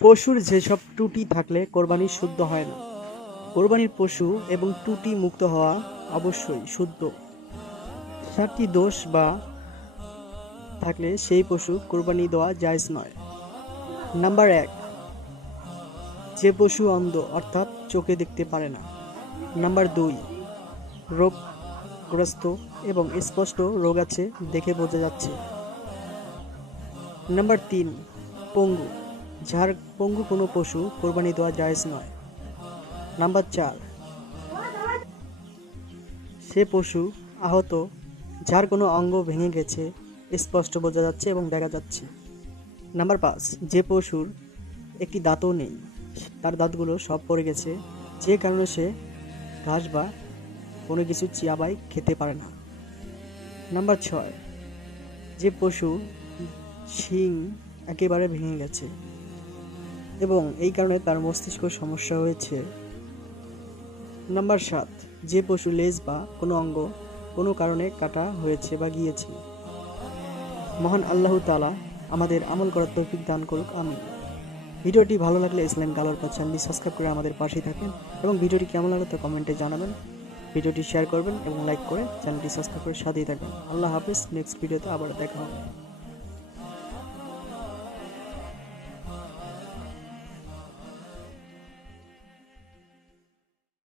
পশুর যেসব ত্রুটি থাকলে কোরবানি শুদ্ধ হয় না। কোরবানির পশু এবং ত্রুটি মুক্ত হওয়া অবশ্যই শুদ্ধ। 7টি দোষ বা থাকলে সেই পশু কোরবানি দেওয়া জায়েজ নয়। নাম্বার 1, যে পশু অন্ধ অর্থাৎ চোখে দেখতে পারে না। নাম্বার 2, রোগগ্রস্ত এবং স্পষ্ট রোগ আছে দেখে বোঝা যাচ্ছে। নাম্বার 3, পঙ্গু, যার পঙ্গু কোনো পশু কোরবানি দেওয়া জায়েজ নয়। নাম্বার 4, সে পশু আহত, যার কোনো অঙ্গ ভেঙে গেছে স্পষ্ট বোঝা যাচ্ছে এবং দেখা যাচ্ছে। নাম্বার 5, যে পশুর একটি দাঁতও নেই, তার দাঁতগুলো সব পড়ে গেছে, যে কারণে সে ঘাস বা কোনো কিছু চিয়াবাই খেতে পারে না। নাম্বার 6, যে পশু শিং একেবারে ভেঙে গেছে এবং এই কারণে তার মস্তিষ্ক সমস্যা হয়েছে। নাম্বার 7, যে পশু লেজ বা কোনো অঙ্গ কোনো কারণে কাটা হয়েছে বা গিয়েছে। মহান আল্লাহ তাআলা আমাদের আমল করার তৌফিক দান করুক, আমিন। ভিডিওটি ভালো লাগলে ইসলামিক আলোর চ্যানেলটি সাবস্ক্রাইব করে আমাদের পাশেই থাকেন এবং ভিডিওটি কেমন লাগলো তা কমেন্টে জানাবেন। ভিডিওটি শেয়ার করবেন এবং লাইক করে চ্যানেলটি সাবস্ক্রাইব করে সাথেই থাকবেন। আল্লাহ হাফেজ। নেক্সট ভিডিওতে আবার দেখা হবে।